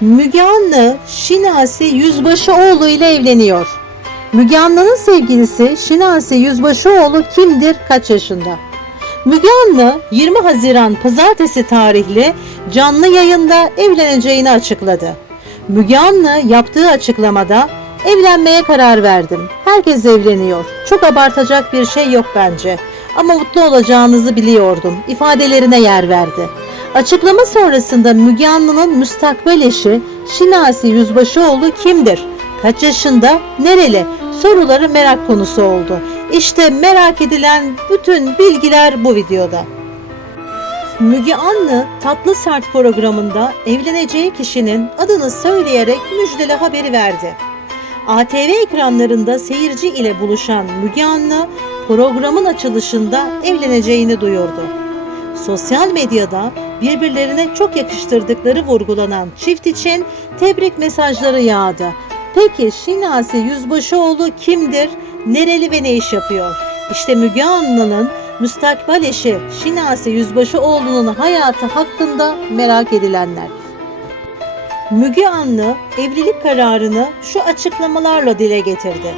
Müge Anlı, Şinasi Yüzbaşıoğlu ile evleniyor. Müge Anlı'nın sevgilisi Şinasi Yüzbaşıoğlu kimdir, kaç yaşında? Müge Anlı 20 Haziran Pazartesi tarihli canlı yayında evleneceğini açıkladı. Müge Anlı yaptığı açıklamada evlenmeye karar verdim. Herkes evleniyor. Çok abartacak bir şey yok bence. Ama mutlu olacağınızı biliyordum. ifadelerine yer verdi. Açıklama sonrasında Müge Anlı'nın müstakbel eşi Şinasi Yüzbaşıoğlu kimdir? Kaç yaşında? Nereli? Soruları merak konusu oldu. İşte merak edilen bütün bilgiler bu videoda. Müge Anlı Tatlı Sert programında evleneceği kişinin adını söyleyerek müjdeli haberi verdi. ATV ekranlarında seyirci ile buluşan Müge Anlı programın açılışında evleneceğini duyurdu. Sosyal medyada birbirlerine çok yakıştırdıkları vurgulanan çift için tebrik mesajları yağdı. Peki Şinasi Yüzbaşıoğlu kimdir? Nereli ve ne iş yapıyor? İşte Müge Anlı'nın müstakbel eşi Şinasi Yüzbaşıoğlu'nun hayatı hakkında merak edilenler. Müge Anlı evlilik kararını şu açıklamalarla dile getirdi.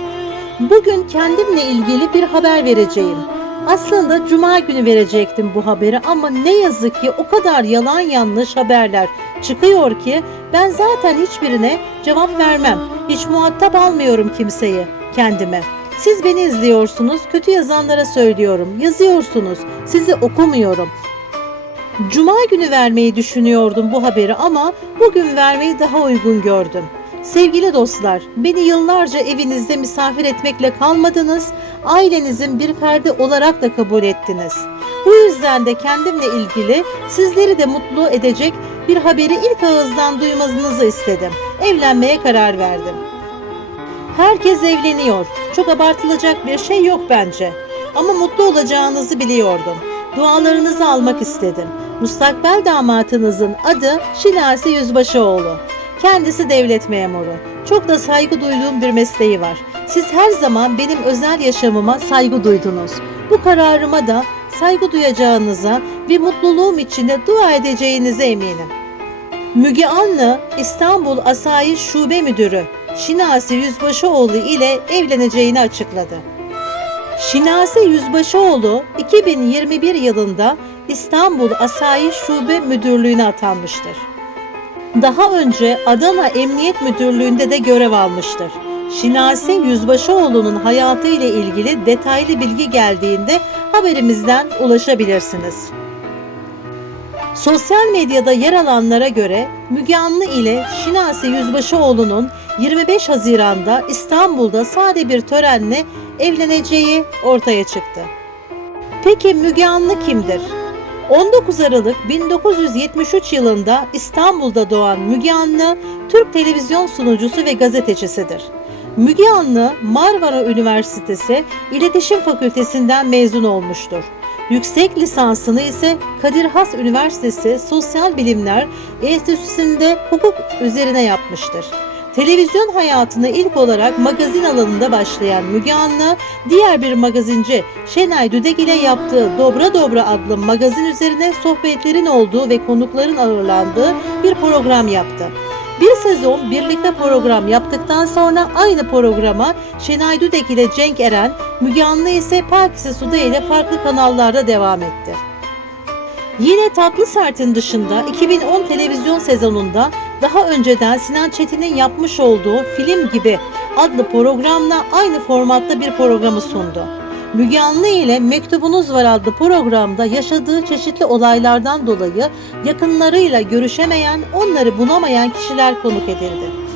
Bugün kendimle ilgili bir haber vereceğim. Aslında cuma günü verecektim bu haberi ama ne yazık ki o kadar yalan yanlış haberler çıkıyor ki ben zaten hiçbirine cevap vermem. Hiç muhatap almıyorum kimseyi kendime. Siz beni izliyorsunuz, kötü yazanlara söylüyorum. Yazıyorsunuz, sizi okumuyorum. Cuma günü vermeyi düşünüyordum bu haberi ama bugün vermeyi daha uygun gördüm. Sevgili dostlar, beni yıllarca evinizde misafir etmekle kalmadınız, ailenizin bir ferdi olarak da kabul ettiniz. Bu yüzden de kendimle ilgili sizleri de mutlu edecek bir haberi ilk ağızdan duymanızı istedim. Evlenmeye karar verdim. Herkes evleniyor. Çok abartılacak bir şey yok bence. Ama mutlu olacağınızı biliyordum. Dualarınızı almak istedim. Müstakbel damatınızın adı Şinasi Yüzbaşıoğlu. Kendisi devlet memuru. Çok da saygı duyduğum bir mesleği var. Siz her zaman benim özel yaşamıma saygı duydunuz. Bu kararıma da saygı duyacağınıza ve mutluluğum içinde dua edeceğinize eminim. Müge Anlı İstanbul Asayiş Şube Müdürü Şinasi Yüzbaşıoğlu ile evleneceğini açıkladı. Şinasi Yüzbaşıoğlu 2021 yılında İstanbul Asayiş Şube Müdürlüğü'ne atanmıştır. Daha önce Adana Emniyet Müdürlüğü'nde de görev almıştır. Şinasi Yüzbaşıoğlu'nun hayatı ile ilgili detaylı bilgi geldiğinde haberimizden ulaşabilirsiniz. Sosyal medyada yer alanlara göre Müge Anlı ile Şinasi Yüzbaşıoğlu'nun 25 Haziran'da İstanbul'da sade bir törenle evleneceği ortaya çıktı. Peki Müge Anlı kimdir? 19 Aralık 1973 yılında İstanbul'da doğan Müge Anlı, Türk televizyon sunucusu ve gazetecisidir. Müge Anlı, Marmara Üniversitesi İletişim Fakültesinden mezun olmuştur. Yüksek lisansını ise Kadir Has Üniversitesi Sosyal Bilimler Enstitüsü'nde hukuk üzerine yapmıştır. Televizyon hayatına ilk olarak magazin alanında başlayan Müge Anlı, diğer bir magazinci Şenay Düdek ile yaptığı Dobra Dobra adlı magazin üzerine sohbetlerin olduğu ve konukların ağırlandığı bir program yaptı. Bir sezon birlikte program yaptıktan sonra aynı programa Şenay Düdek ile Cenk Eren, Müge Anlı ise Pakise Suda ile farklı kanallarda devam etti. Yine Tatlı Sert'in dışında 2010 televizyon sezonunda daha önceden Sinan Çetin'in yapmış olduğu Film Gibi adlı programla aynı formatta bir programı sundu. Müge Anlı ile Mektubunuz Var adlı programda yaşadığı çeşitli olaylardan dolayı yakınlarıyla görüşemeyen, onları bulamayan kişiler konuk edildi.